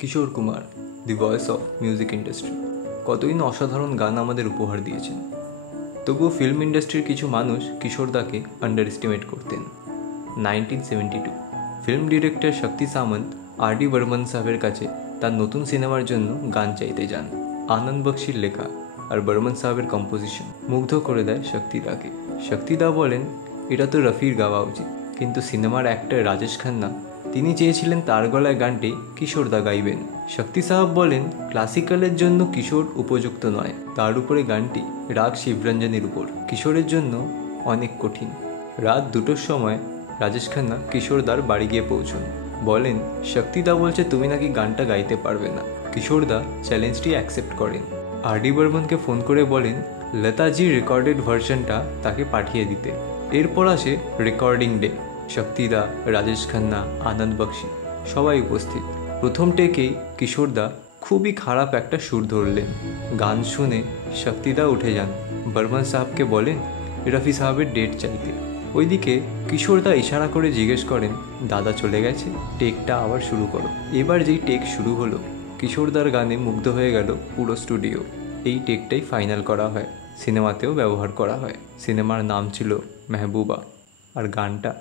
কিশোর Kumar, the voice of music industry, কতই না অসাধারণ গান আমাদের উপহার দিয়েছেন। তবুও ফিল্ম ইন্ডাস্ট্রির কিছু মানুষ কিশোরদাকে আন্ডার এস্টিমেট করতেন। 1972 ফিল্ম ডিরেক্টর শক্তি সামন্ত আর.ডি. বর্মন সাহেবের কাছে তার নতুন সিনেমার জন্য গান চাইতে যান। আনন্দ বক্সির লেখা আর বর্মন সাহেবের কম্পোজিশন মুগ্ধ করে দেয় শক্তিদাকে। শক্তিদা বলেন, এটা তো রফির গাওয়া উচিত, কিন্তু সিনেমার অ্যাক্টর রাজেশ খান্না তিনি চেয়েছিলেন তার গলায় গানটি কিশোরদা গাইবেন। শক্তি সাহেব বলেন, ক্লাসিক্যালের জন্য কিশোর উপযুক্ত নয়, তার উপরে গানটি রাগ শিবরঞ্জনের উপর, কিশোরের জন্য অনেক কঠিন। রাত 2টোর সময় রাজেশ খান্না কিশোরদার বাড়ি গিয়ে পৌঁছন। বলেন, শক্তিদা বলছে তুমি নাকি গানটা গাইতে পারবে না। কিশোরদা চ্যালেঞ্জটি অ্যাকসেপ্ট করেন। আর.ডি. বর্মনকে ফোন করে বলেন লতাজির রেকর্ডেড ভার্সনটা তাকে পাঠিয়ে দিতে। এরপর আসে রেকর্ডিং ডে। শক্তিদা, রাজেশ খান্না, আনন্দ বক্সি সবাই উপস্থিত। প্রথম টেকেই কিশোরদা খুবই খারাপ একটা সুর ধরলেন। গান শুনে শক্তিদা উঠে যান। বর্মন সাহেবকে বলেন রফি সাহেবের ডেট চাইতে। ওইদিকে কিশোরদা ইশারা করে জিজ্ঞেস করেন, দাদা চলে গেছে, টেকটা আবার শুরু করো। এবার যেই টেক শুরু হলো, কিশোরদার গানে মুগ্ধ হয়ে গেল পুরো স্টুডিও। এই টেকটাই ফাইনাল করা হয়, সিনেমাতেও ব্যবহার করা হয়। সিনেমার নাম ছিল মেহবুবা, আর গানটা